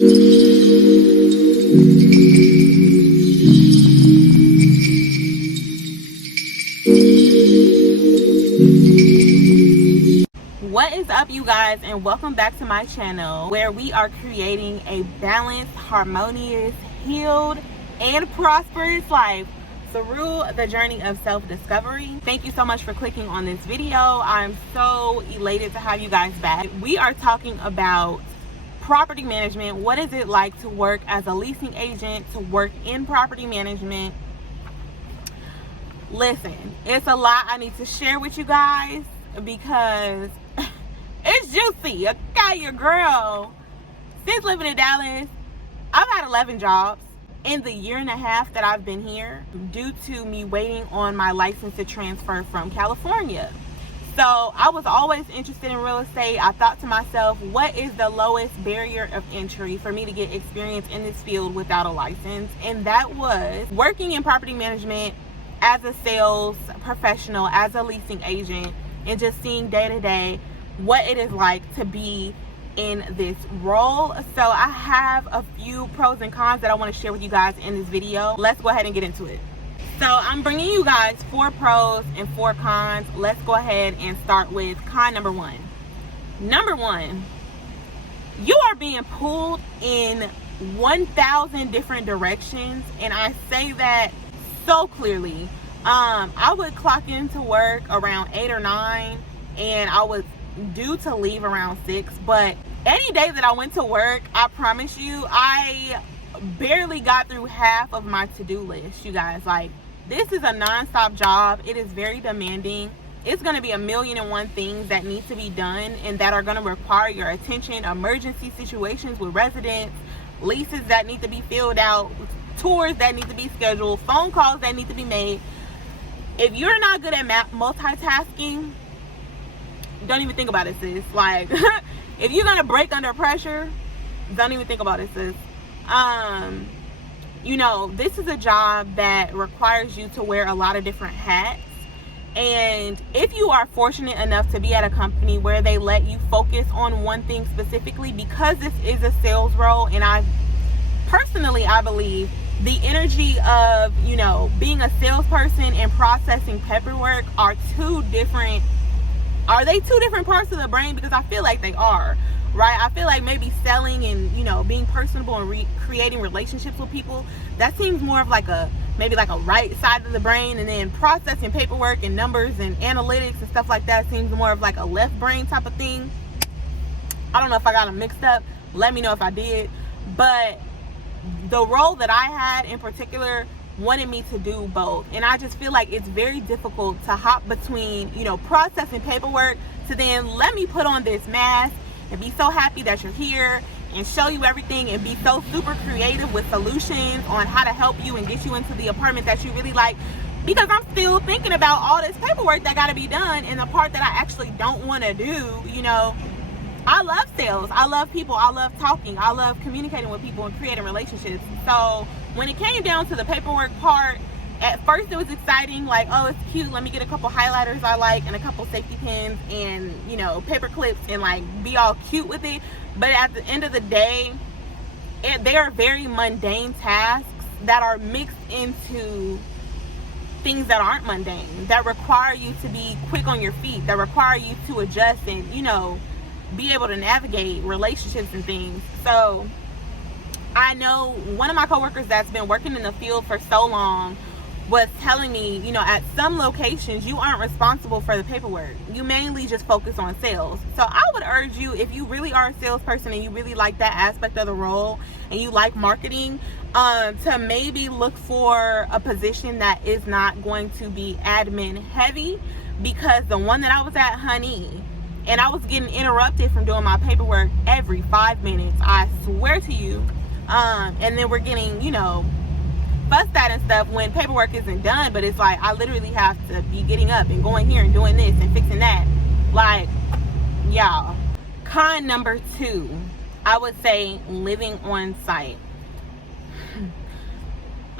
What is up, you guys, and welcome back to my channel, where we are creating a balanced, harmonious, healed, and prosperous life through the journey of self-discovery. Thank you so much for clicking on this video. I'm so elated to have you guys back. We are talking about property management. What is it like to work as a leasing agent, to work in property management? Listen, it's a lot I need to share with you guys because it's juicy. Okay, your girl, since living in Dallas, I've had 11 jobs in the year and a half that I've been here, due to me waiting on my license to transfer from California. So I was always interested in real estate. I thought to myself, what is the lowest barrier of entry for me to get experience in this field without a license? And that was working in property management as a sales professional, as a leasing agent, and just seeing day to day what it is like to be in this role. So I have a few pros and cons that I want to share with you guys in this video. Let's go ahead and get into it. So I'm bringing you guys 4 pros and 4 cons. Let's go ahead and start with con number 1. Number 1, you are being pulled in 1,000 different directions, and I say that so clearly. I would clock into work around 8 or 9, and I was due to leave around 6. But any day that I went to work, I promise you, I barely got through half of my to-do list. You guys, like, this is a non-stop job. It is very demanding. It's going to be a million and one things that need to be done and that are going to require your attention. Emergency situations with residents, leases that need to be filled out, tours that need to be scheduled, phone calls that need to be made. If you're not good at multitasking, don't even think about it, sis. Like, if you're gonna break under pressure, don't even think about it, sis. You know, this is a job that requires you to wear a lot of different hats. And if you are fortunate enough to be at a company where they let you focus on one thing specifically, because this is a sales role, and I believe the energy of, you know, being a salesperson and processing paperwork are two different parts of the brain? Because I feel like they are, right? I feel like maybe selling and, you know, being personable and creating relationships with people, that seems more of like maybe like a right side of the brain, and then processing paperwork and numbers and analytics and stuff like that seems more of like a left brain type of thing. I don't know if I got them mixed up. Let me know if I did. But the role that I had in particular wanted me to do both, and I just feel like it's very difficult to hop between, you know, processing paperwork to then let me put on this mask and be so happy that you're here and show you everything and be so super creative with solutions on how to help you and get you into the apartment that you really like, because I'm still thinking about all this paperwork that got to be done and the part that I actually don't want to do. You know, I love sales, I love people, I love talking, I love communicating with people and creating relationships. So when it came down to the paperwork part, at first it was exciting, like, oh, it's cute, let me get a couple highlighters I like and a couple safety pins and, you know, paper clips and like be all cute with it. But at the end of the day, they are very mundane tasks that are mixed into things that aren't mundane, that require you to be quick on your feet, that require you to adjust and, you know, be able to navigate relationships and things. So I know one of my coworkers that's been working in the field for so long was telling me, you know, at some locations you aren't responsible for the paperwork, you mainly just focus on sales. So I would urge you, if you really are a salesperson and you really like that aspect of the role and you like marketing, to maybe look for a position that is not going to be admin heavy, because the one that I was at, honey, and I was getting interrupted from doing my paperwork every 5 minutes, I swear to you. And then we're getting, you know, fussed at and stuff when paperwork isn't done. But it's like, I literally have to be getting up and going here and doing this and fixing that. Like, y'all. Con number 2, I would say living on site.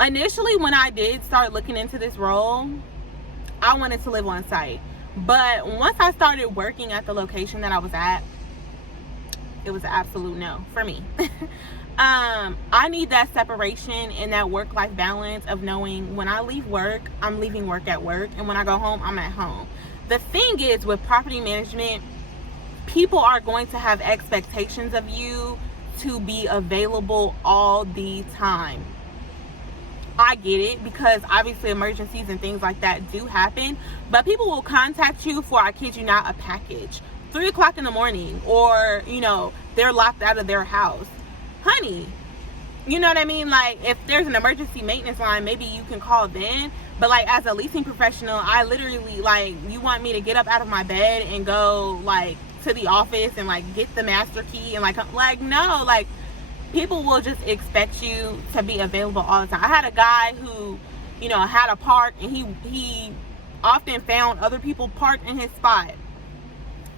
Initially, when I did start looking into this role, I wanted to live on site. But once I started working at the location that I was at, It was an absolute no for me. I need that separation and that work-life balance of knowing when I leave work, I'm leaving work at work, and when I go home, I'm at home. The thing is, with property management, people are going to have expectations of you to be available all the time. I get it, because obviously emergencies and things like that do happen, but people will contact you for, I kid you not, a package 3 o'clock in the morning, or they're locked out of their house. Honey, you know what I mean? Like, if there's an emergency maintenance line, maybe you can call then. But like, as a leasing professional, I literally, like, you want me to get up out of my bed and go like to the office and like get the master key and like no, like, people will just expect you to be available all the time. I had a guy who had a park, and he often found other people parked in his spot.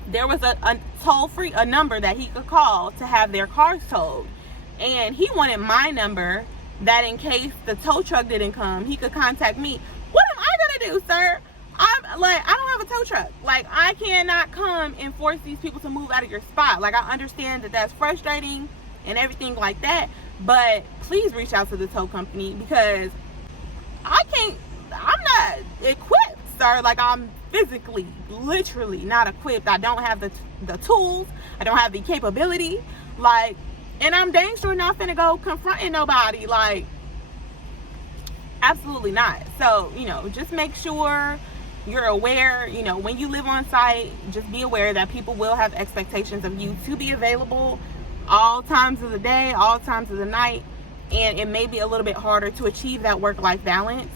There was a toll-free, a number that he could call to have their cars towed, and he wanted my number, that in case the tow truck didn't come, he could contact me. What am I gonna do, sir? I'm like, I don't have a tow truck. Like, I cannot come and force these people to move out of your spot. Like, I understand that that's frustrating and everything like that, but please reach out to the tow company, because I'm not equipped, sir. Like, I'm physically, literally not equipped. I don't have the tools. I don't have the capability. Like, and I'm dang sure not finna go confronting nobody. Like, absolutely not. So, just make sure you're aware, when you live on site, just be aware that people will have expectations of you to be available all times of the day, all times of the night, and it may be a little bit harder to achieve that work-life balance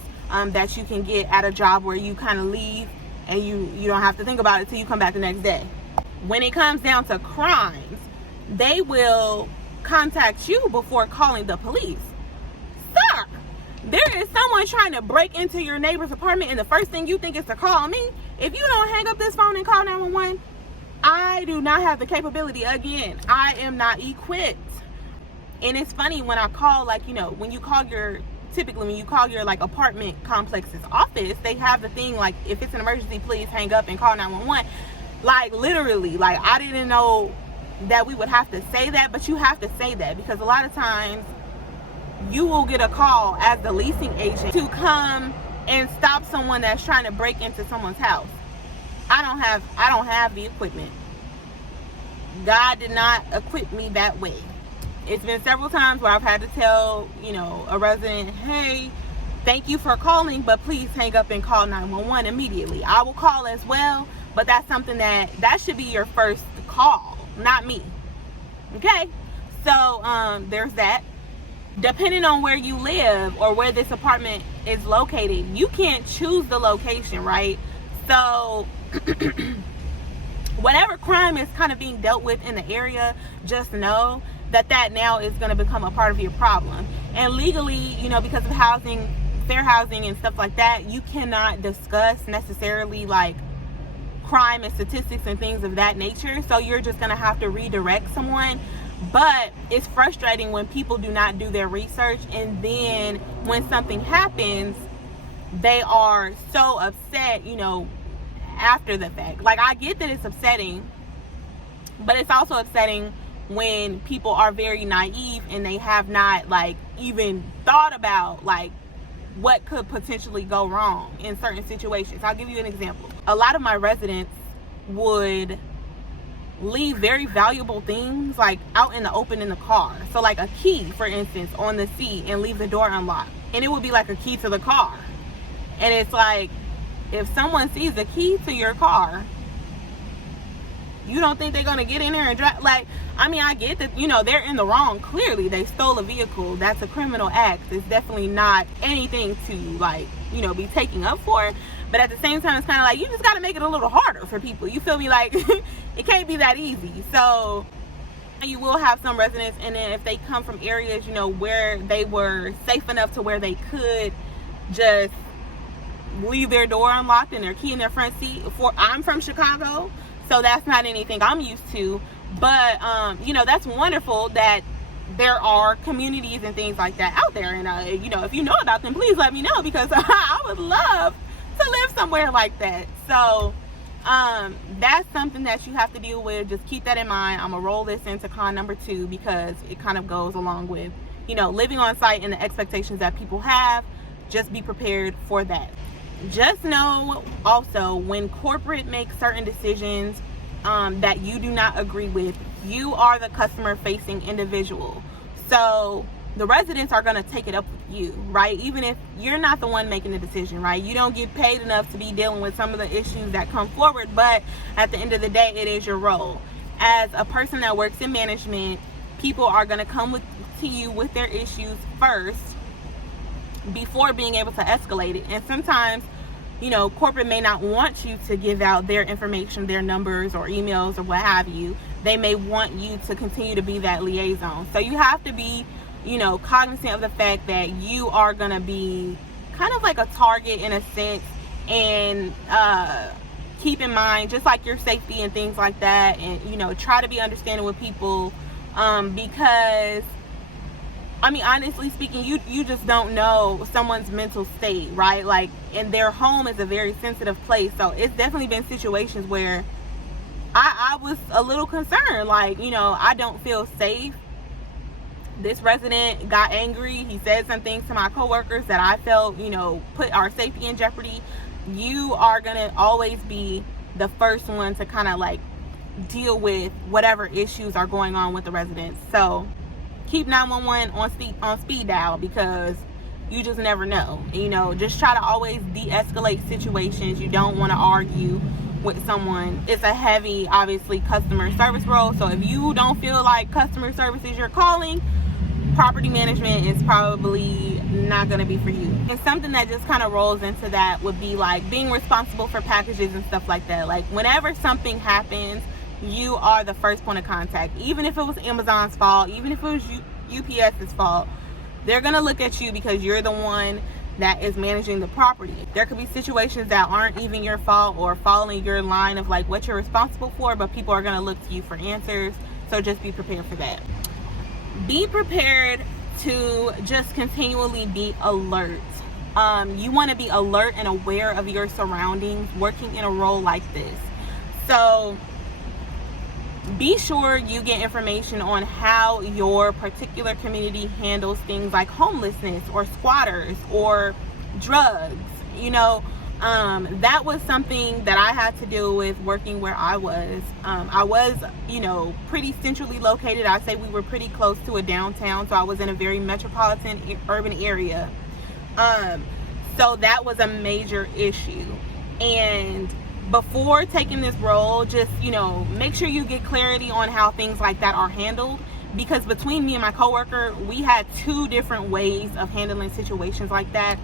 that you can get at a job where you kind of leave and you don't have to think about it till you come back the next day. When it comes down to crimes, they will contact you before calling the police. Sir, there is someone trying to break into your neighbor's apartment, and the first thing you think is to call me. If you don't hang up this phone and call 911, I do not have the capability. Again, I am not equipped. And it's funny when I call, like, when you call your like apartment complex's office, they have the thing like, if it's an emergency, please hang up and call 911. Like, literally, like, I didn't know that we would have to say that, but you have to say that, because a lot of times you will get a call as the leasing agent to come and stop someone that's trying to break into someone's house. I don't have the equipment. God did not equip me that way. It's been several times where I've had to tell, a resident, hey, thank you for calling, but please hang up and call 911 immediately. I will call as well, but that's something that should be your first call, not me. Okay? So, there's that. Depending on where you live or where this apartment is located, you can't choose the location, right? So, whatever crime is kind of being dealt with in the area, just know that now is going to become a part of your problem. And legally, because of housing, fair housing and stuff like that, you cannot discuss necessarily like crime and statistics and things of that nature. So you're just going to have to redirect someone. But it's frustrating when people do not do their research, and then when something happens, they are so upset, after the fact. Like, I get that it's upsetting, but it's also upsetting when people are very naive and they have not like even thought about like what could potentially go wrong in certain situations. I'll give you an example. A lot of my residents would leave very valuable things like out in the open in the car. So like a key, for instance, on the seat, and leave the door unlocked, and it would be like a key to the car. And it's like, if someone sees the key to your car, you don't think they're gonna get in there and drive? Like, I mean, I get that, they're in the wrong. Clearly, they stole a vehicle. That's a criminal act. It's definitely not anything to like, be taking up for. But at the same time, it's kind of like, you just got to make it a little harder for people. You feel me? Like, it can't be that easy. So you will have some residents, and then if they come from areas, where they were safe enough to where they could just leave their door unlocked and their key in their front seat. I'm from Chicago, so that's not anything I'm used to. But, that's wonderful that there are communities and things like that out there. And, if you know about them, please let me know, because I would love to live somewhere like that. So, That's something that you have to deal with. Just keep that in mind. I'm gonna roll this into con number 2 because it kind of goes along with, living on site and the expectations that people have. Just be prepared for that. Just know also, when corporate makes certain decisions that you do not agree with, you are the customer facing individual. So the residents are going to take it up with you, right? Even if you're not the one making the decision, right? You don't get paid enough to be dealing with some of the issues that come forward, but at the end of the day, it is your role. As a person that works in management, people are going to come to you with their issues first before being able to escalate it. And sometimes, corporate may not want you to give out their information, their numbers or emails or what have you. They may want you to continue to be that liaison. So you have to be, cognizant of the fact that you are going to be kind of like a target in a sense, and keep in mind just like your safety and things like that, and try to be understanding with people, because honestly speaking, you just don't know someone's mental state, right? Like, and their home is a very sensitive place. So it's definitely been situations where I was a little concerned, like, I don't feel safe. This resident got angry. He said some things to my coworkers that I felt, put our safety in jeopardy. You are going to always be the first one to kind of like deal with whatever issues are going on with the residents. So keep 911 on speed dial, because you just never know. Just try to always de-escalate situations. You don't want to argue with someone. It's a heavy, obviously, customer service role. So if you don't feel like customer service is your calling, property management is probably not going to be for you. And something that just kind of rolls into that would be like being responsible for packages and stuff like that. Like, whenever something happens, you are the first point of contact. Even if it was Amazon's fault, even if it was UPS's fault, they're going to look at you because you're the one that is managing the property. There could be situations that aren't even your fault or following your line of like what you're responsible for, but people are going to look to you for answers. So just be prepared for that. Be prepared to just continually be alert. You want to be alert and aware of your surroundings working in a role like this. So be sure you get information on how your particular community handles things like homelessness or squatters or drugs. That was something that I had to deal with working where I was. I was, pretty centrally located. I'd say we were pretty close to a downtown, so I was in a very metropolitan urban area. So that was a major issue. And before taking this role, just, make sure you get clarity on how things like that are handled, because between me and my coworker, we had 2 different ways of handling situations like that.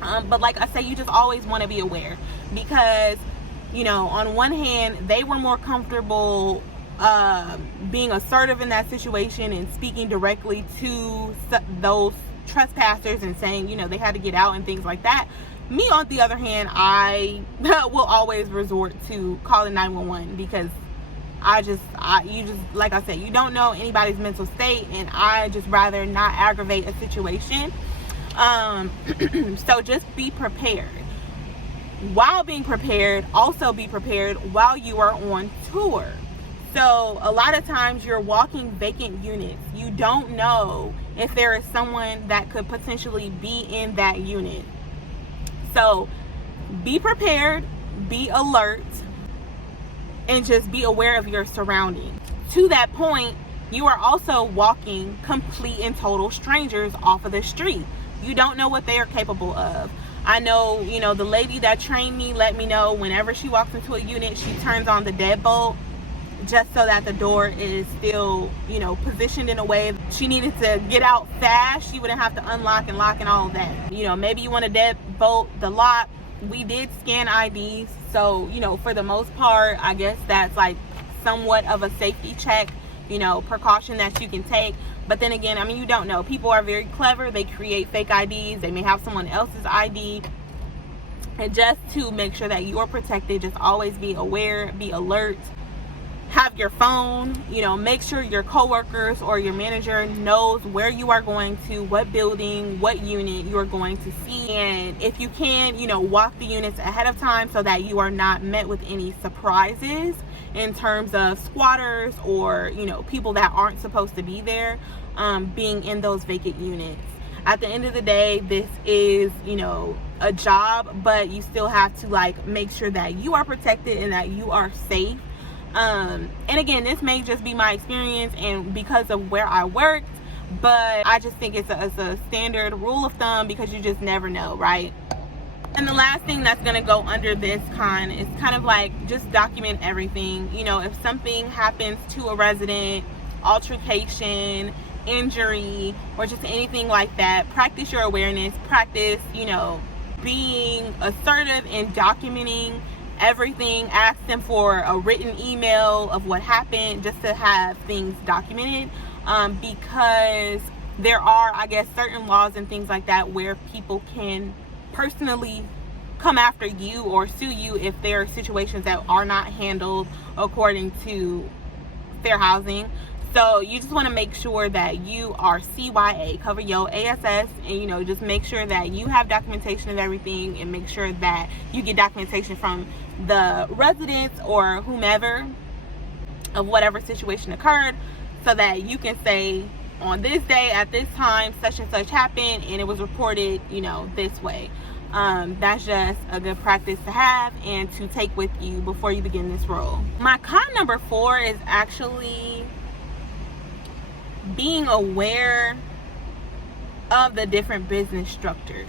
But like I say, you just always want to be aware, because, on one hand, they were more comfortable being assertive in that situation and speaking directly to those trespassers and saying, they had to get out and things like that. Me, on the other hand, I will always resort to calling 911, because you just, like I said, you don't know anybody's mental state, and I just rather not aggravate a situation. So just be prepared. While being prepared, also be prepared while you are on tour. So a lot of times you're walking vacant units. You don't know if there is someone that could potentially be in that unit. So be prepared, be alert, and just be aware of your surroundings. To that point, you are also walking complete and total strangers off of the street. You don't know what they are capable of. I know, the lady that trained me let me know whenever she walks into a unit, she turns on the deadbolt just so that the door is still, positioned in a way. She needed to get out fast. She wouldn't have to unlock and lock and all of that. Maybe you want to deadbolt the lock. We did scan IDs. So, for the most part, I guess that's like somewhat of a safety check, precaution that you can take. But then again, you don't know. People are very clever. They create fake IDs. They may have someone else's ID. And just to make sure that you're protected, just always be aware, be alert. have your phone, make sure your coworkers or your manager knows where you are going to, what building, what unit you are going to see. And if you can, walk the units ahead of time so that you are not met with any surprises in terms of squatters or, people that aren't supposed to be there, being in those vacant units. At the end of the day, this is, a job, but you still have to make sure that you are protected and that you are safe. And again, this may just be my experience and because of where I worked, but I just think it's a standard rule of thumb because you just never know, right? And the last thing that's going to go under this con is kind of just document everything. If something happens to a resident, altercation, injury, or just anything like that, practice your awareness, practice, being assertive and documenting everything. Ask them for a written email of what happened just to have things documented, because there are, I guess, certain laws and things like that where people can personally come after you or sue you if there are situations that are not handled according to fair housing. So you just want to make sure that you are CYA, cover your ASS, and just make sure that you have documentation of everything, and make sure that you get documentation from the residents or whomever of whatever situation occurred, so that you can say on this day at this time such and such happened and it was reported this way. That's just a good practice to have and to take with you before you begin this role. My con number 4 is actually being aware of the different business structures.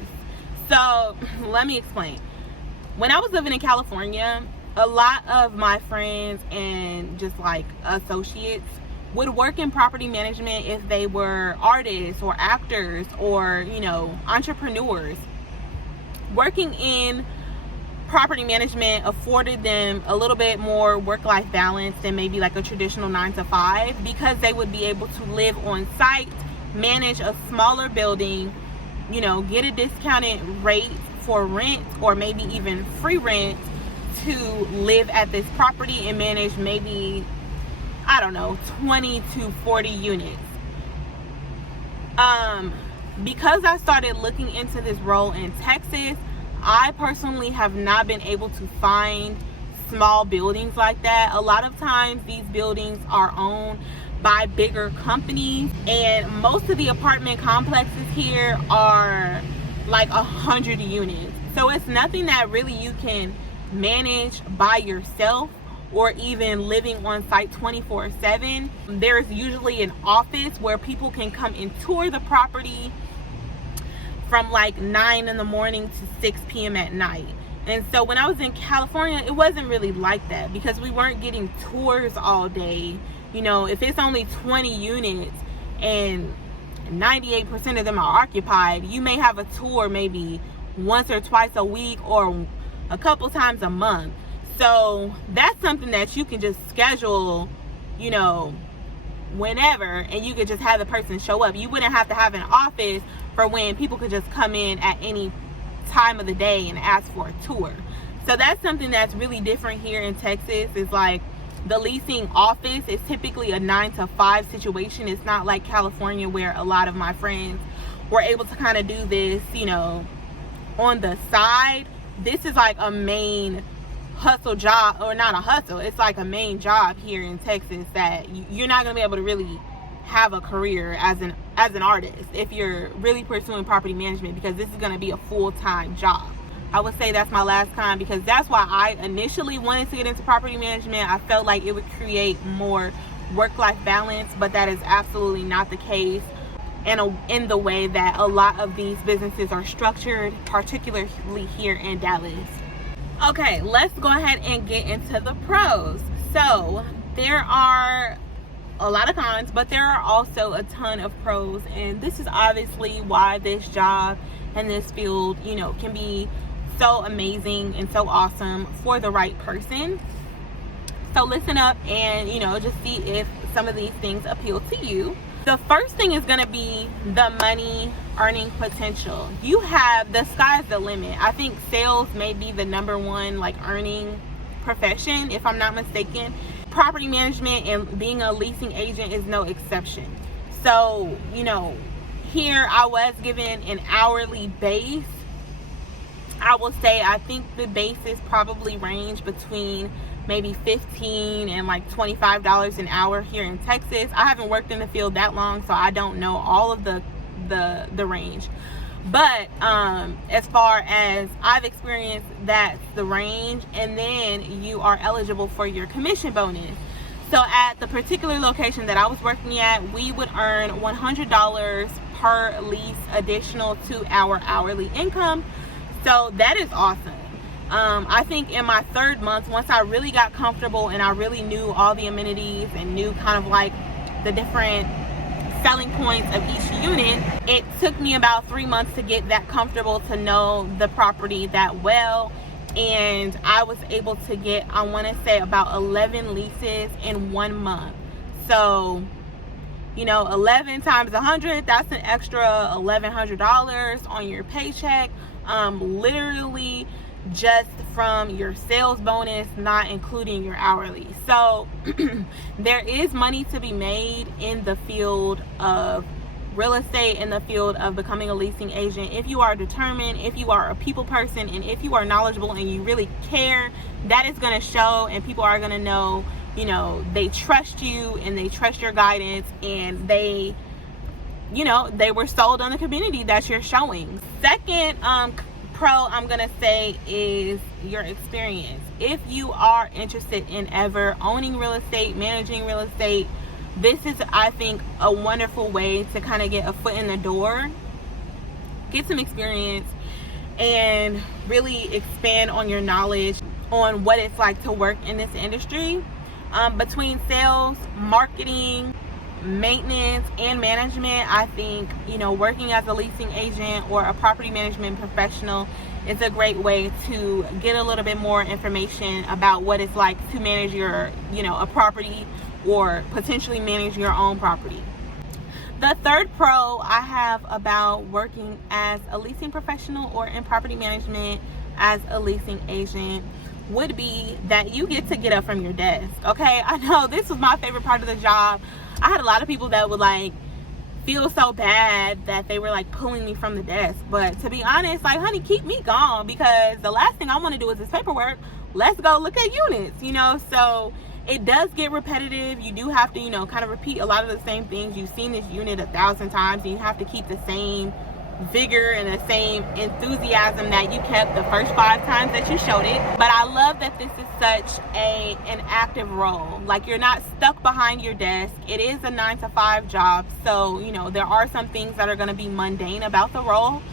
So let me explain. When I was living in California, a lot of my friends and just associates would work in property management if they were artists or actors or entrepreneurs. Working in property management afforded them a little bit more work-life balance than maybe a traditional 9-to-5, because they would be able to live on site, manage a smaller building, get a discounted rate for rent or maybe even free rent to live at this property and manage maybe, 20 to 40 units. Because I started looking into this role in Texas, I personally have not been able to find small buildings like that. A lot of times these buildings are owned by bigger companies, and most of the apartment complexes here are 100 units. So it's nothing that really you can manage by yourself or even living on site 24/7. There's usually an office where people can come and tour the property from 9 in the morning to 6 p.m. at night. And so when I was in California, it wasn't really like that because we weren't getting tours all day. If it's only 20 units and 98% of them are occupied, you may have a tour maybe once or twice a week or a couple times a month. So that's something that you can just schedule, whenever, and you could just have the person show up. You wouldn't have to have an office for when people could just come in at any time of the day and ask for a tour. So that's something that's really different here in Texas. Is the leasing office is typically a 9-to-5 situation. It's not like California where a lot of my friends were able to kind of do this, on the side. This is a main hustle job, or not a hustle, it's a main job here in Texas that you're not going to be able to really have a career as an artist if you're really pursuing property management, because this is going to be a full-time job. I would say that's my last con, because that's why I initially wanted to get into property management. I felt like it would create more work-life balance, but that is absolutely not the case in the way that a lot of these businesses are structured, particularly here in Dallas. Okay, let's go ahead and get into the pros. So there are a lot of cons, but there are also a ton of pros, and this is obviously why this job and this field, can be so amazing and so awesome for the right person. So listen up and, just see if some of these things appeal to you. The first thing is going to be the money earning potential. You have, the sky's the limit. I think sales may be the number one earning profession, if I'm not mistaken. property management and being a leasing agent is no exception. So, you know, here I was given an hourly base. I will say I think the bases probably range between maybe $15 and like $25 an hour here in Texas. I haven't worked in the field that long, so I don't know all of the range. But as far as I've experienced, that's the range. And then you are eligible for your commission bonus. So at the particular location that I was working at, we would earn $100 per lease additional to our hourly income. So that is awesome. I think in my third month, once I really got comfortable and I really knew all the amenities and knew kind of like the different selling points of each unit, it took me about 3 months to get that comfortable to know the property that well. And I was able to get, I want to say, about 11 leases in 1 month. So, you know, 11 times 100, that's an extra $1,100 on your paycheck. Literally just from your sales bonus, not including your hourly. So there is money to be made in the field of real estate, in the field of becoming a leasing agent. If you are determined, if you are a people person, and if you are knowledgeable and you really care, that is going to show, and people are going to know, you know, they trust you and they trust your guidance, and they, you know, they were sold on the community that you're showing. Second pro I'm gonna say is your experience. If you are interested in ever owning real estate, managing real estate, this is, I think, a wonderful way to kind of get a foot in the door, get some experience, and really expand on your knowledge on what it's like to work in this industry. Between sales, marketing, maintenance, and management, I think, you know, working as a leasing agent or a property management professional is a great way to get a little bit more information about what it's like to manage your, you know, a property, or potentially manage your own property. The third pro I have about working as a leasing professional or in property management as a leasing agent would be that you get to get up from your desk. Okay, I know this was my favorite part of the job. I had a lot of people that would like feel so bad that they were like pulling me from the desk, but to be honest, like, honey, keep me gone, because the last thing I want to do is this paperwork. Let's go look at units, you know. So it does get repetitive. You do have to, you know, kind of repeat a lot of the same things. You've seen this unit 1,000 times, and you have to keep the same vigor and the same enthusiasm that you kept the first 5 times that you showed it. But I love that this is such an active role. Like, you're not stuck behind your desk. It is a 9-to-5 job, so, you know, there are some things that are going to be mundane about the role,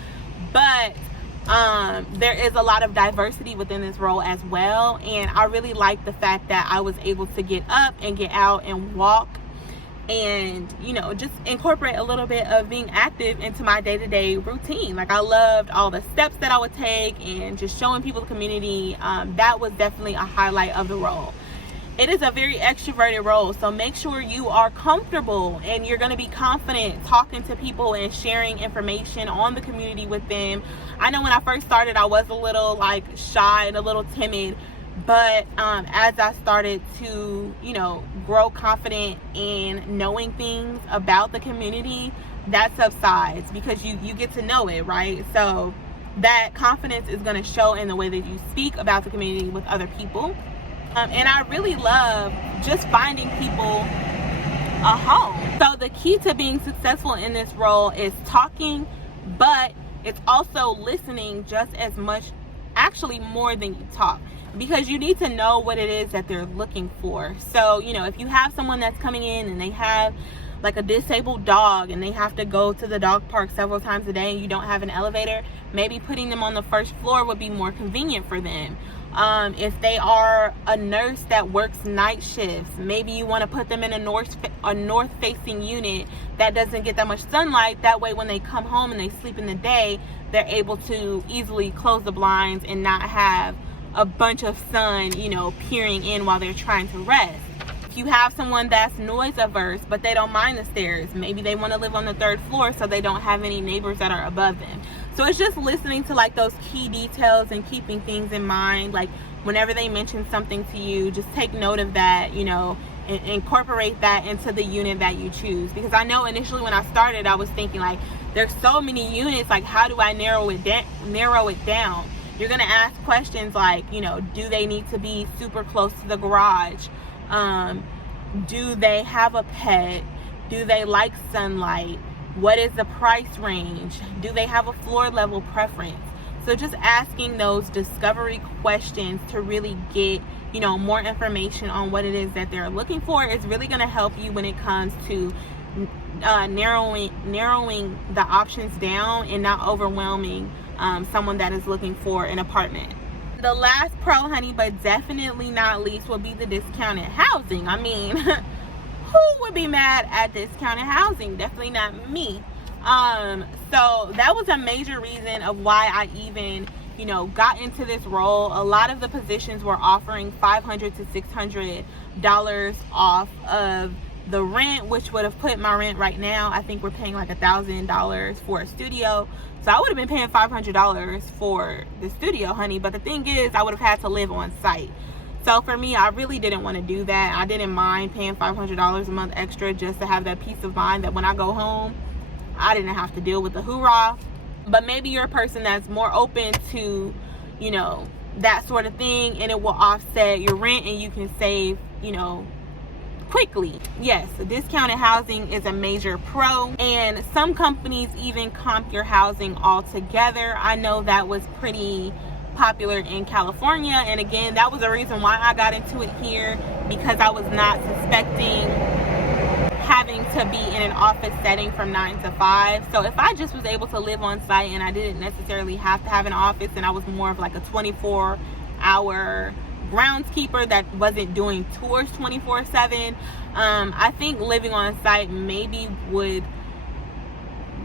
but there is a lot of diversity within this role as well. And I really like the fact that I was able to get up and get out and walk, and, you know, just incorporate a little bit of being active into my day-to-day routine. Like, I loved all the steps that I would take and just showing people the community. That was definitely a highlight of the role. It is a very extroverted role, so make sure you are comfortable and you're going to be confident talking to people and sharing information on the community with them. I know when I first started, I was a little like shy and a little timid, but as I started to, you know, grow confident in knowing things about the community, that subsides because you get to know it, right? So that confidence is going to show in the way that you speak about the community with other people. And I really love just finding people a home. So the key to being successful in this role is talking, but it's also listening just as much, actually more than you talk, because you need to know what it is that they're looking for. So, you know, if you have someone that's coming in and they have like a disabled dog and they have to go to the dog park several times a day and you don't have an elevator, maybe putting them on the first floor would be more convenient for them. If they are a nurse that works night shifts, maybe you want to put them in a north facing unit that doesn't get that much sunlight. That way when they come home and they sleep in the day, they're able to easily close the blinds and not have a bunch of sun, you know, peering in while they're trying to rest. If you have someone that's noise averse but they don't mind the stairs, maybe they want to live on the 3rd floor so they don't have any neighbors that are above them. So it's just listening to like those key details and keeping things in mind. Like whenever they mention something to you, just take note of that, you know, and incorporate that into the unit that you choose. Because I know initially when I started, I was thinking like, there's so many units, like how do I narrow it down? You're gonna ask questions like, you know, do they need to be super close to the garage? Do they have a pet? Do they like sunlight? What is the price range? Do they have a floor level preference? So just asking those discovery questions to really get, you know, more information on what it is that they're looking for is really going to help you when it comes to narrowing the options down and not overwhelming someone that is looking for an apartment. The last pro, honey, but definitely not least, will be the discounted housing. I mean, who would be mad at discounted housing? Definitely not me. So that was a major reason of why I even, you know, got into this role. A lot of the positions were offering $500 to $600 off of the rent, which would have put my rent right now, I think we're paying like $1,000 for a studio. So I would have been paying $500 for the studio, honey. But the thing is, I would have had to live on site. So for me, I really didn't want to do that. I didn't mind paying $500 a month extra just to have that peace of mind that when I go home, I didn't have to deal with the hoorah. But maybe you're a person that's more open to, you know, that sort of thing, and it will offset your rent and you can save, you know, quickly. Yes, discounted housing is a major pro, and some companies even comp your housing altogether. I know that was pretty popular in California, and again, that was the reason why I got into it here, because I was not suspecting having to be in an office setting from 9 to 5. So if I just was able to live on site and I didn't necessarily have to have an office, and I was more of like a 24-hour groundskeeper that wasn't doing tours 24/7, I think living on site maybe would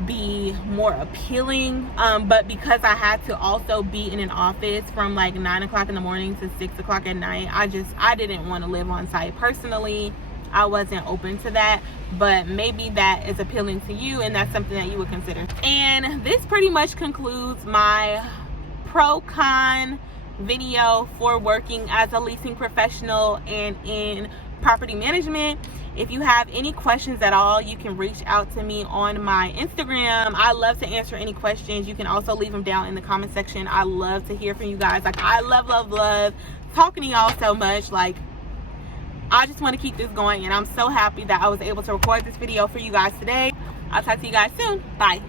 be more appealing. But because I had to also be in an office from like 9 o'clock in the morning to 6 o'clock at night, I didn't want to live on site personally. I wasn't open to that, but maybe that is appealing to you and that's something that you would consider. And this pretty much concludes my pro-con video for working as a leasing professional and in property management. If you have any questions at all, you can reach out to me on my Instagram. I love to answer any questions. You can also leave them down in the comment section. I love to hear from you guys. Like, I love talking to y'all so much. Like, I just want to keep this going, and I'm so happy that I was able to record this video for you guys today. I'll talk to you guys soon. Bye.